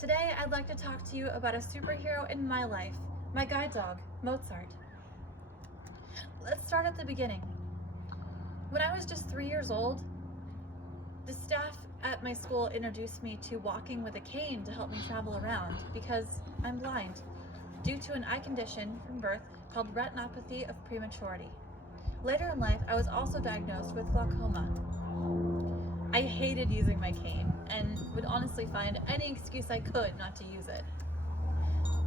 Today, I'd like to talk to you about a superhero in my life, my guide dog, Mozart. Let's start at the beginning. When I was just 3 years old, the staff at my school introduced me to walking with a cane to help me travel around because I'm blind due to an eye condition from birth called retinopathy of prematurity. Later in life, I was also diagnosed with glaucoma. I hated using my cane and would honestly find any excuse I could not to use it.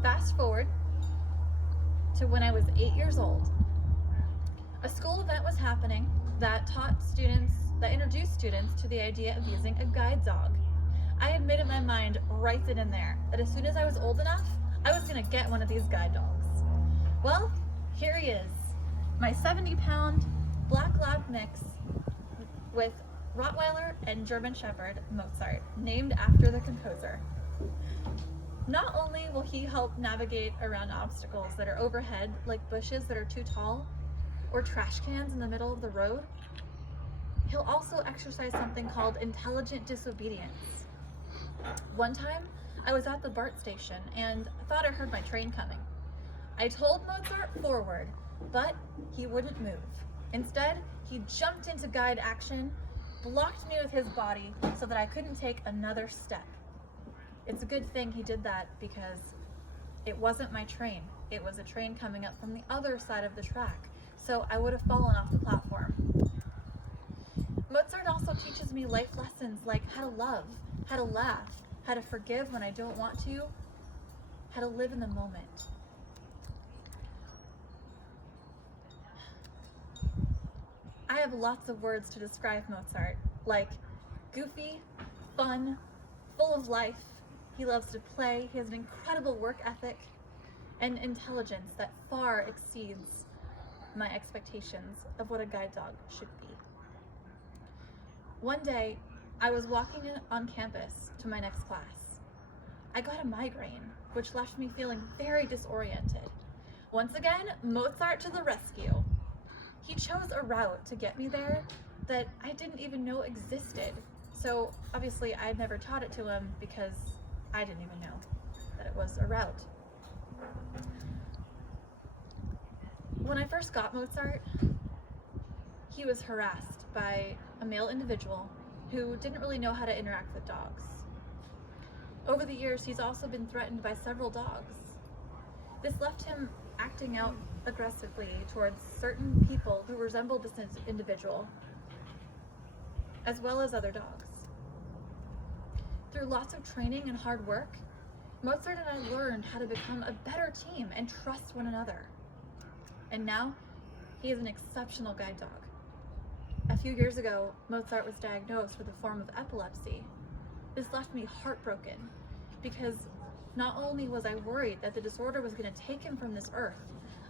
Fast forward to when I was 8 years old. A school event was happening that introduced students to the idea of using a guide dog. I had made up my mind right then and there that as soon as I was old enough, I was gonna get one of these guide dogs. Well, here he is, my 70-pound black lab mix with Rottweiler and German Shepherd, Mozart, named after the composer. Not only will he help navigate around obstacles that are overhead, like bushes that are too tall, or trash cans in the middle of the road, he'll also exercise something called intelligent disobedience. One time, I was at the BART station and thought I heard my train coming. I told Mozart forward, but he wouldn't move. Instead, he jumped into guide action, blocked me with his body so that I couldn't take another step. It's a good thing he did that because it wasn't my train. It was a train coming up from the other side of the track, so I would have fallen off the platform. Mozart also teaches me life lessons like how to love, how to laugh, how to forgive when I don't want to, how to live in the moment. I have lots of words to describe Mozart, like goofy, fun, full of life. He loves to play. He has an incredible work ethic and intelligence that far exceeds my expectations of what a guide dog should be. One day, I was walking on campus to my next class. I got a migraine, which left me feeling very disoriented. Once again, Mozart to the rescue. He chose a route to get me there that I didn't even know existed. So obviously I had never taught it to him because I didn't even know that it was a route. When I first got Mozart, he was harassed by a male individual who didn't really know how to interact with dogs. Over the years, he's also been threatened by several dogs. This left him acting out aggressively towards certain people who resembled this individual, as well as other dogs. Through lots of training and hard work, Mozart and I learned how to become a better team and trust one another. And now, he is an exceptional guide dog. A few years ago, Mozart was diagnosed with a form of epilepsy. This left me heartbroken because not only was I worried that the disorder was going to take him from this earth,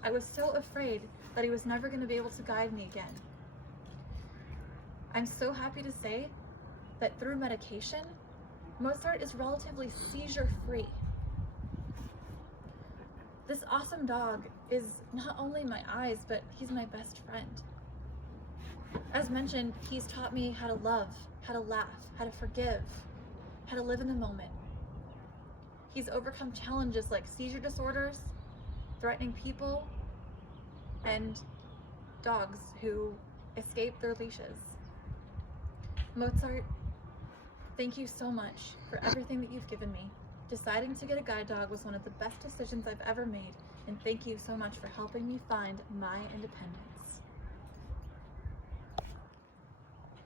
I was so afraid that he was never going to be able to guide me again. I'm so happy to say that through medication, Mozart is relatively seizure-free. This awesome dog is not only my eyes, but he's my best friend. As mentioned, he's taught me how to love, how to laugh, how to forgive, how to live in the moment. He's overcome challenges like seizure disorders, threatening people, and dogs who escape their leashes. Mozart, thank you so much for everything that you've given me. Deciding to get a guide dog was one of the best decisions I've ever made, and thank you so much for helping me find my independence.